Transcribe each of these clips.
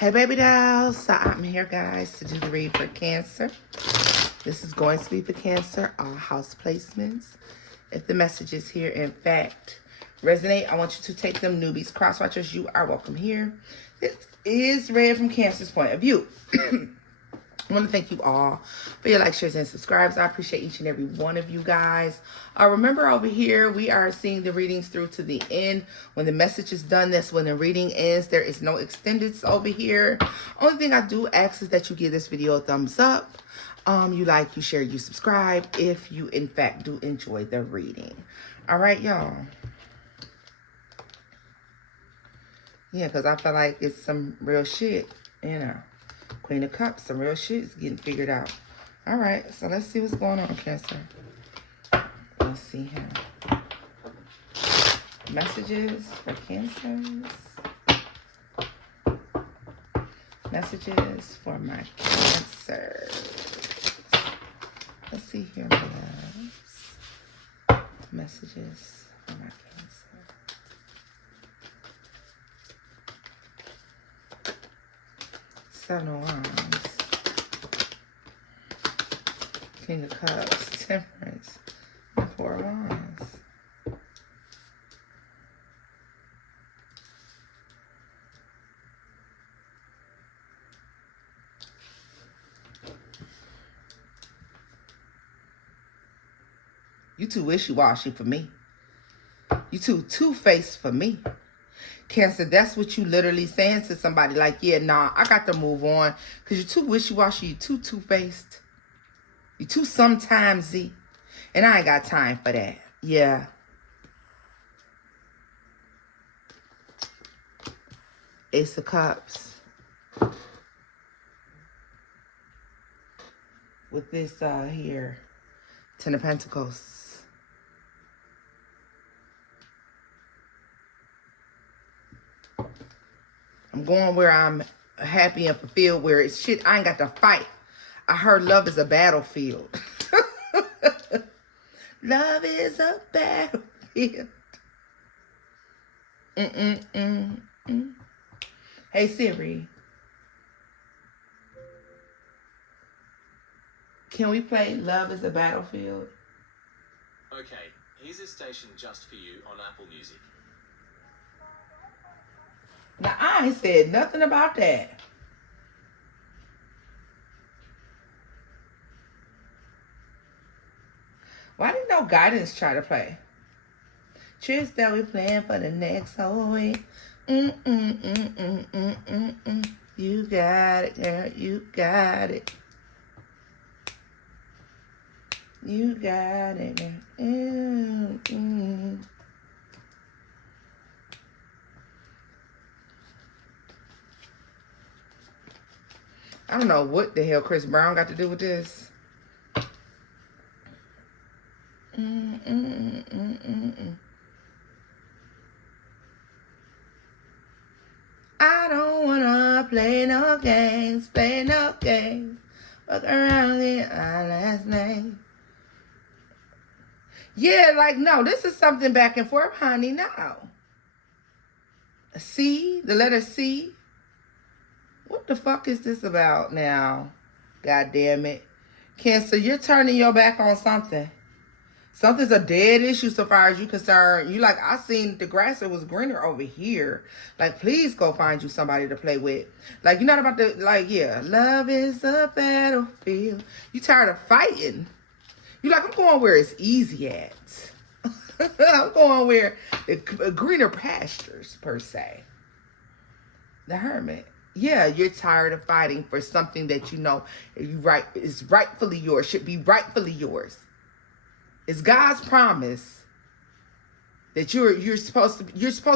Hey baby dolls, so I'm here guys to do the read for Cancer. This is going to be for Cancer, all house placements. If the messages here in fact resonate, I want you to take them. Newbies, cross watchers, you are welcome here. This is read from Cancer's point of view. I want to thank you all for your likes, shares, and subscribes. I appreciate each and every one of you guys. Remember over here, we are seeing the readings through to the end. When the message is done, that's when the reading ends. There is no extendeds over here. Only thing I do ask is that you give this video a thumbs up. You like, you share, you subscribe if you, in fact, do enjoy the reading. All right, y'all. Yeah, because I feel like it's some real shit, you know. Queen of Cups, some real shit is getting figured out. All right, so let's see what's going on, Cancer. Let's see here. Messages for Cancers. Messages for my Cancers. Let's see here, my loves. Messages for my Cancer. Seven of Wands, King of Cups, Temperance, and Four of Wands. You too wishy-washy for me. You too two-faced for me. Cancer, that's what you literally saying to somebody. Like, yeah, nah, I got to move on. Because you're too wishy-washy. You're too two-faced. You're too sometimesy. And I ain't got time for that. Yeah. Ace of Cups. With this here. Ten of Pentacles. I'm going where I'm happy and fulfilled, where it's shit, I ain't got to fight. I heard love is a battlefield. Love is a battlefield. Hey, Siri. Can we play Love is a Battlefield? Okay, here's a station just for you on Apple Music. Now, I ain't said nothing about that. Why didn't no guidance try to play? Tricks that we playing for the next whole week. You got it, girl. You got it. You got it, girl. I don't know what the hell Chris Brown got to do with this. I don't wanna play no games, Fuck around in our last name. Yeah, like, no, this is something back and forth, honey, no. A C, the letter C. What the fuck is this about now? God damn it. Cancer, you're turning your back on something. Something's a dead issue so far as you're concerned. You like, I seen the grass was greener over here. Like, please go find you somebody to play with. Like, you're not about to, like, yeah. Love is a battlefield. You tired of fighting. You like, I'm going where it's easy at. I'm going where the greener pastures, per se. The Hermit. Yeah, you're tired of fighting for something that you know is rightfully yours, should be rightfully yours. It's God's promise that you're supposed to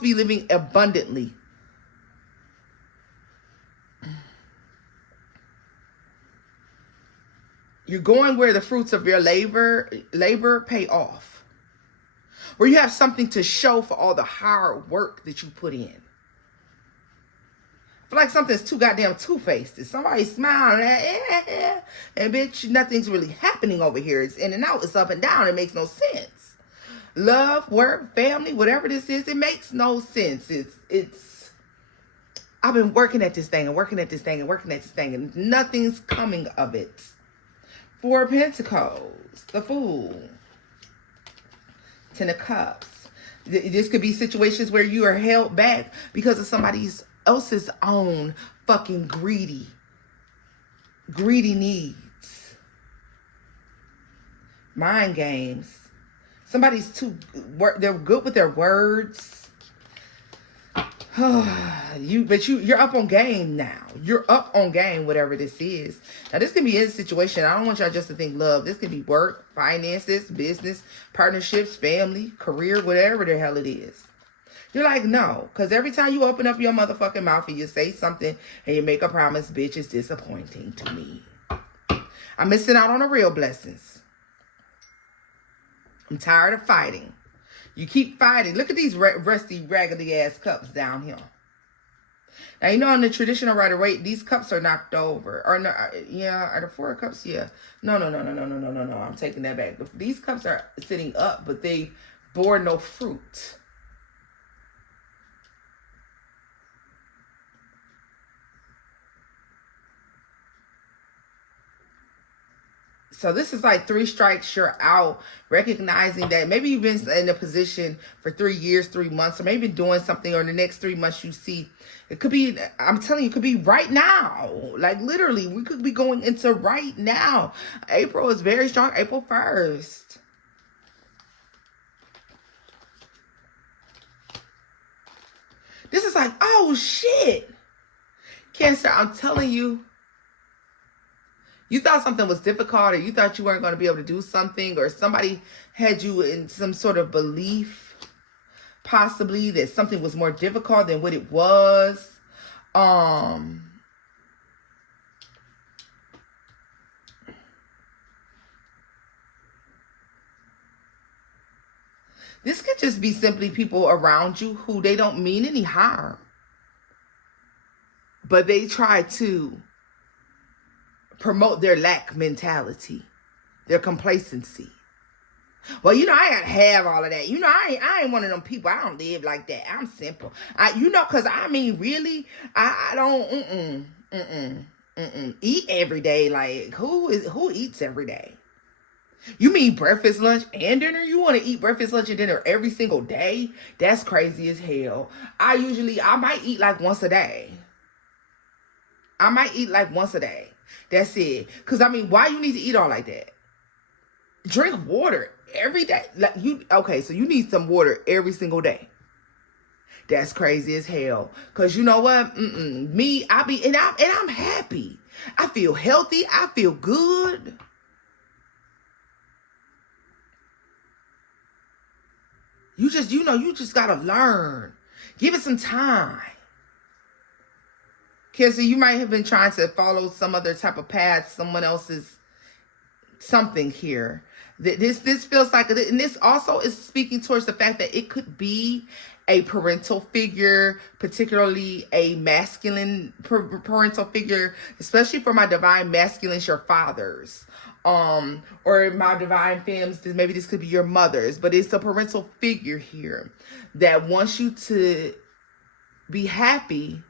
be living abundantly. You're going where the fruits of your labor pay off. Where you have something to show for all the hard work that you put in. I feel like something's too goddamn two-faced. Somebody's smiling at, and bitch, nothing's really happening over here. It's in and out. It's up and down. It makes no sense. Love, work, family, whatever this is, it makes no sense. It's I've been working at this thing and working at this thing and working at this thing, and nothing's coming of it. Four of Pentacles, the Fool, Ten of Cups. This could be situations where you are held back because of somebody else's own fucking greedy needs. Mind games. Somebody's they're good with their words. You're up on game now. You're up on game, whatever this is. Now, this can be any situation. I don't want y'all just to think love. This can be work, finances, business, partnerships, family, career, whatever the hell it is. You're like, no. Because every time you open up your motherfucking mouth and you say something and you make a promise, bitch, it's disappointing to me. I'm missing out on the real blessings. I'm tired of fighting. You keep fighting. Look at these rusty, raggedy ass cups down here. Now, you know, in the traditional Rider-Waite, these cups are knocked over. Or no, yeah, are the Four of Cups? Yeah. No. I'm taking that back. These cups are sitting up, but they bore no fruit. So this is like 3 strikes, you're out, recognizing that maybe you've been in a position for 3 years, 3 months, or maybe doing something, or in the next 3 months you see, it could be, I'm telling you, it could be right now. Like literally, we could be going into right now. April is very strong, April 1st. This is like, oh shit. Cancer, I'm telling you. You thought something was difficult, or you thought you weren't going to be able to do something, or somebody had you in some sort of belief, possibly, that something was more difficult than what it was. This could just be simply people around you who they don't mean any harm, but they try to promote their lack mentality, their complacency. Well, you know, I gotta have all of that. You know, I ain't one of them people. I don't live like that. I'm simple. Cause I mean, really, I don't, eat every day. Like, who eats every day? You mean breakfast, lunch, and dinner? You want to eat breakfast, lunch, and dinner every single day? That's crazy as hell. I might eat like once a day. That's it. Because, I mean, why you need to eat all like that? Drink water every day. Okay, so you need some water every single day. That's crazy as hell. Because you know what? I'm happy. I feel healthy. I feel good. You just got to learn. Give it some time. Cancer, you might have been trying to follow some other type of path, someone else's something here. This feels like, and this also is speaking towards the fact that it could be a parental figure, particularly a masculine parental figure, especially for my divine masculines, your fathers. Or my divine femmes, maybe this could be your mothers, but it's a parental figure here that wants you to be happy.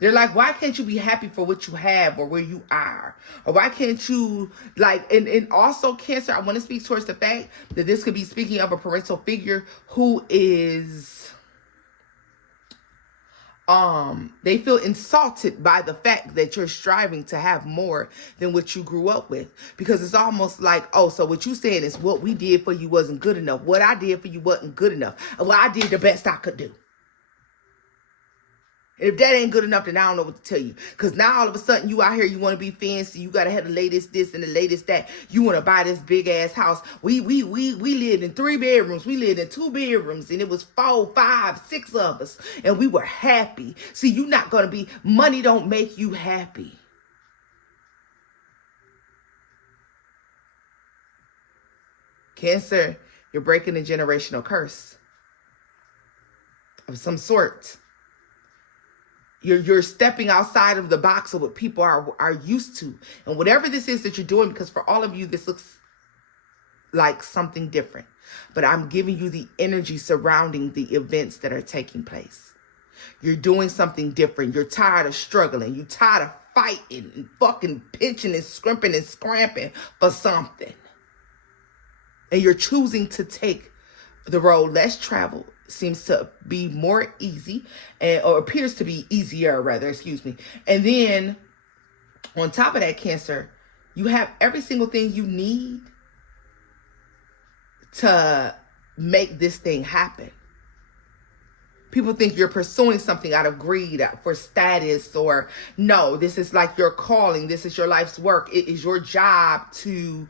They're like, why can't you be happy for what you have or where you are? Or why can't you, like, and also Cancer, I want to speak towards the fact that this could be speaking of a parental figure who is, they feel insulted by the fact that you're striving to have more than what you grew up with. Because it's almost like, oh, so what you saying is what we did for you wasn't good enough. What I did for you wasn't good enough. Well, I did the best I could do. If that ain't good enough, then I don't know what to tell you. Because now all of a sudden you out here, you want to be fancy. You got to have the latest this and the latest that. You want to buy this big ass house. We lived in 3 bedrooms. We lived in 2 bedrooms. And it was 4, 5, 6 of us. And we were happy. See, you're not going to be, money don't make you happy. Cancer, you're breaking a generational curse of some sort. You're stepping outside of the box of what people are used to. And whatever this is that you're doing, because for all of you, this looks like something different. But I'm giving you the energy surrounding the events that are taking place. You're doing something different. You're tired of struggling. You're tired of fighting and fucking pinching and scrimping and scramping for something. And you're choosing to take the road less traveled. Seems to be more easy, or appears to be easier rather, excuse me. And then on top of that, Cancer, you have every single thing you need to make this thing happen. People think you're pursuing something out of greed, for status, or no, this is like your calling. This is your life's work. It is your job to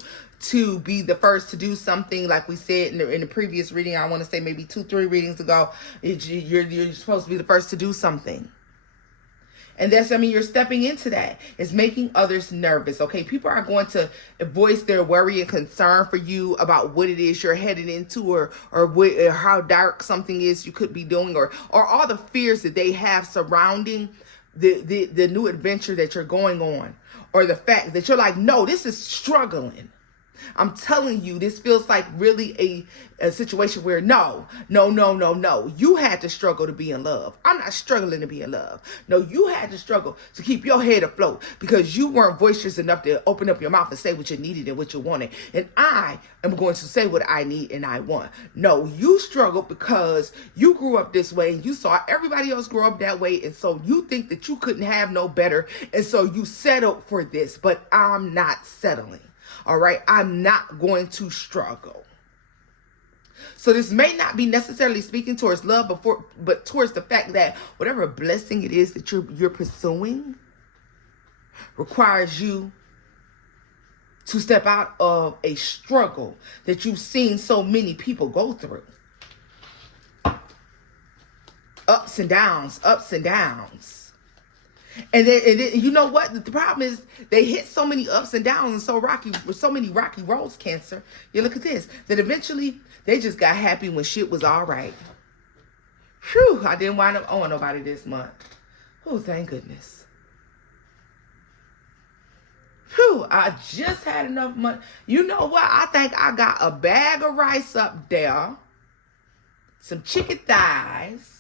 be the first to do something. Like we said in the previous reading, I want to say maybe 2-3 readings ago, you're supposed to be the first to do something. And that's, I mean, you're stepping into that. It's making others nervous, okay? People are going to voice their worry and concern for you about what it is you're headed into, or how dark something is you could be doing, or all the fears that they have surrounding the new adventure that you're going on, or the fact that you're like, no, this is struggling. I'm telling you, this feels like really a situation where no. You had to struggle to be in love. I'm not struggling to be in love. No, you had to struggle to keep your head afloat because you weren't boisterous enough to open up your mouth and say what you needed and what you wanted. And I am going to say what I need and I want. No, you struggled because you grew up this way and you saw everybody else grow up that way. And so you think that you couldn't have no better. And so you settled for this, but I'm not settling. All right, I'm not going to struggle. So this may not be necessarily speaking towards love, but towards the fact that whatever blessing it is that you're pursuing requires you to step out of a struggle that you've seen so many people go through. Ups and downs, ups and downs. And then you know what? The problem is they hit so many ups and downs and so many rocky roads, Cancer. You look at this, that eventually they just got happy when shit was all right. Whew, I didn't wind up owing nobody this month. Oh, thank goodness. Whew, I just had enough money. You know what? I think I got a bag of rice up there, some chicken thighs,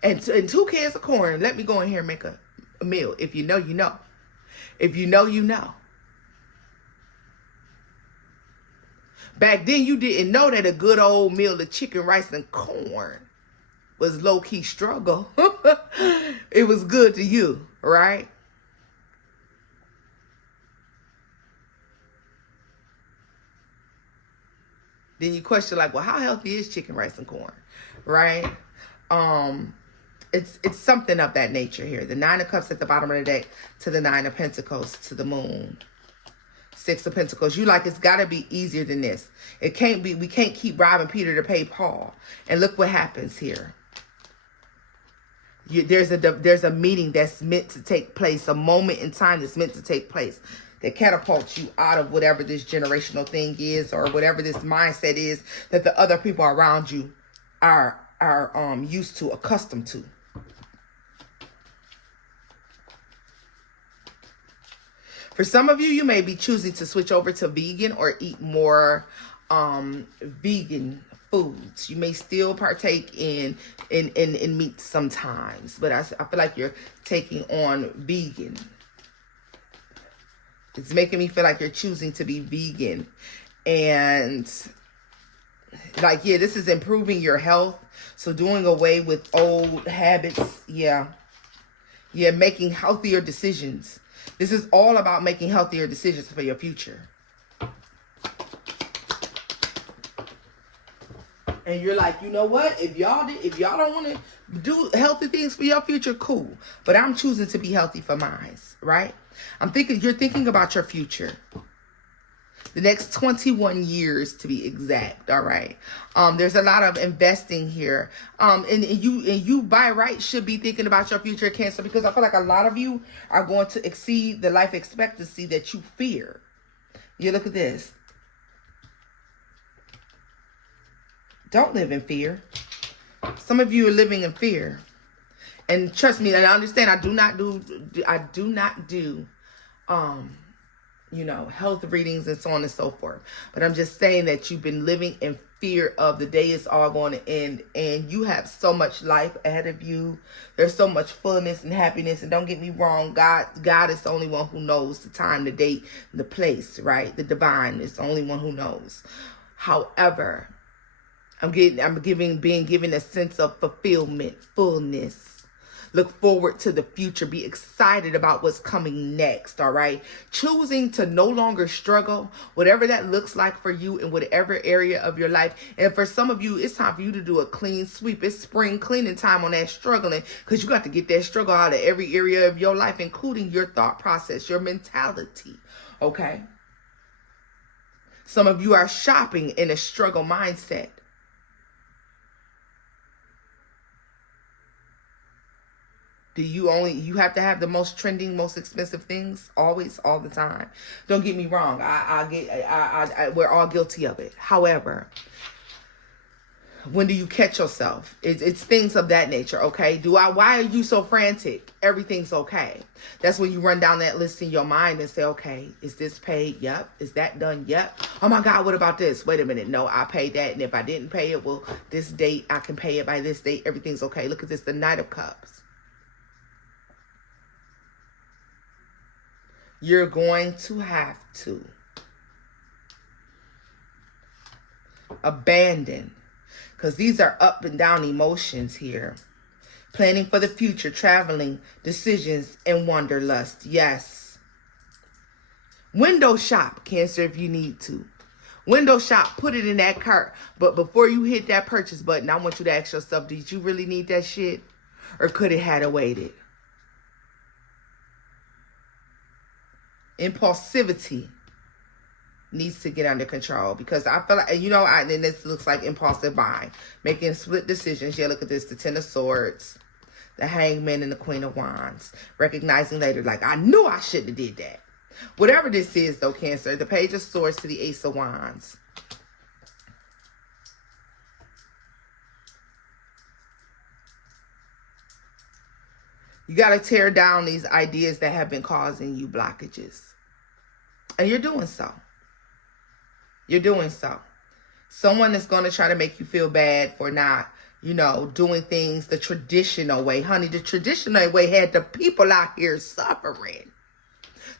and 2 cans of corn. Let me go in here and make a meal. If you know, you know. If you know, you know. Back then, you didn't know that a good old meal of chicken, rice, and corn was low-key struggle. It was good to you, right? Then you question, like, well, how healthy is chicken, rice, and corn, right? It's something of that nature here. The 9 of Cups at the bottom of the deck to the 9 of Pentacles to the Moon. 6 of Pentacles. You like, it's got to be easier than this. It can't be. We can't keep robbing Peter to pay Paul. And look what happens here. There's a meeting that's meant to take place, a moment in time that's meant to take place, that catapults you out of whatever this generational thing is, or whatever this mindset is that the other people around you are used to, accustomed to. For some of you, you may be choosing to switch over to vegan or eat more vegan foods. You may still partake in meat sometimes, but I feel like you're taking on vegan. It's making me feel like you're choosing to be vegan. And like, yeah, this is improving your health. So doing away with old habits. Yeah, making healthier decisions. This is all about making healthier decisions for your future. And you're like, you know what? If y'all don't want to do healthy things for your future, cool. But I'm choosing to be healthy for mine, right? You're thinking about your future. The next 21 years to be exact, all right? There's a lot of investing here. And you by right should be thinking about your future, Cancer, because I feel like a lot of you are going to exceed the life expectancy that you fear. You look at this. Don't live in fear. Some of you are living in fear. And trust me, and I understand, I do not do health readings and so on and so forth. But I'm just saying that you've been living in fear of the day is all going to end, and you have so much life ahead of you. There's so much fullness and happiness. And don't get me wrong, God is the only one who knows the time, the date, the place, right? The divine is the only one who knows. However, being given a sense of fulfillment, fullness. Look forward to the future. Be excited about what's coming next, all right? Choosing to no longer struggle, whatever that looks like for you in whatever area of your life. And for some of you, it's time for you to do a clean sweep. It's spring cleaning time on that struggling, because you got to get that struggle out of every area of your life, including your thought process, your mentality, okay? Some of you are shopping in a struggle mindset. You have to have the most trending, most expensive things always, all the time? Don't get me wrong. We're all guilty of it. However, when do you catch yourself? It's things of that nature, okay? Why are you so frantic? Everything's okay. That's when you run down that list in your mind and say, okay, is this paid? Yep. Is that done? Yep. Oh my God, what about this? Wait a minute. No, I paid that. And if I didn't pay it, well, this date, I can pay it by this date. Everything's okay. Look at this, the Knight of Cups. You're going to have to abandon, because these are up and down emotions here. Planning for the future, traveling, decisions, and wanderlust. Yes. Window shop, Cancer, if you need to. Window shop, put it in that cart. But before you hit that purchase button, I want you to ask yourself, did you really need that shit? Or could it have waited? Impulsivity needs to get under control, because I feel like, and this looks like impulsive buying, making split decisions. Yeah, look at this, the Ten of Swords, the Hangman, and the Queen of Wands. Recognizing later, like, I knew I shouldn't have did that. Whatever this is, though, Cancer, the Page of Swords to the Ace of Wands. You got to tear down these ideas that have been causing you blockages. And you're doing so. You're doing so. Someone is going to try to make you feel bad for not, doing things the traditional way. Honey, the traditional way had the people out here suffering.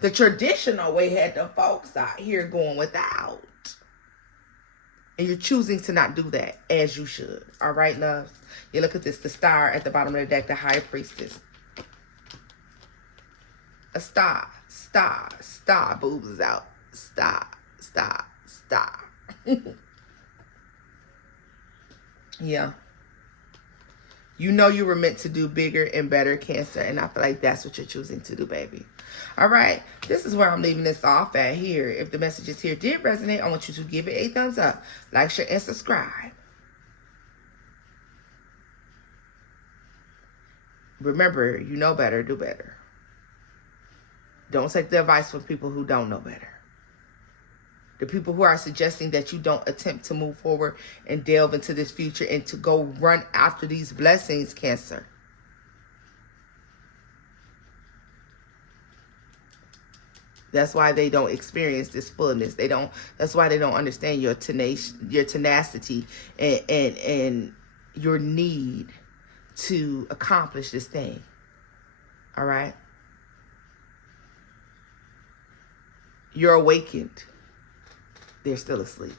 The traditional way had the folks out here going without. And you're choosing to not do that, as you should. All right, loves? You look at this, the Star at the bottom of the deck, the High Priestess. A star, boobs is out. Star. Yeah. You were meant to do bigger and better, Cancer, and I feel like that's what you're choosing to do, baby. All right, this is where I'm leaving this off at here. If the messages here did resonate, I want you to give it a thumbs up, like, share, and subscribe. Remember, you know better, do better. Don't take the advice from people who don't know better. The people who are suggesting that you don't attempt to move forward and delve into this future and to go run after these blessings, Cancer. That's why they don't experience this fullness. That's why they don't understand your tenacity and your need to accomplish this thing. All right? You're awakened. They're still asleep.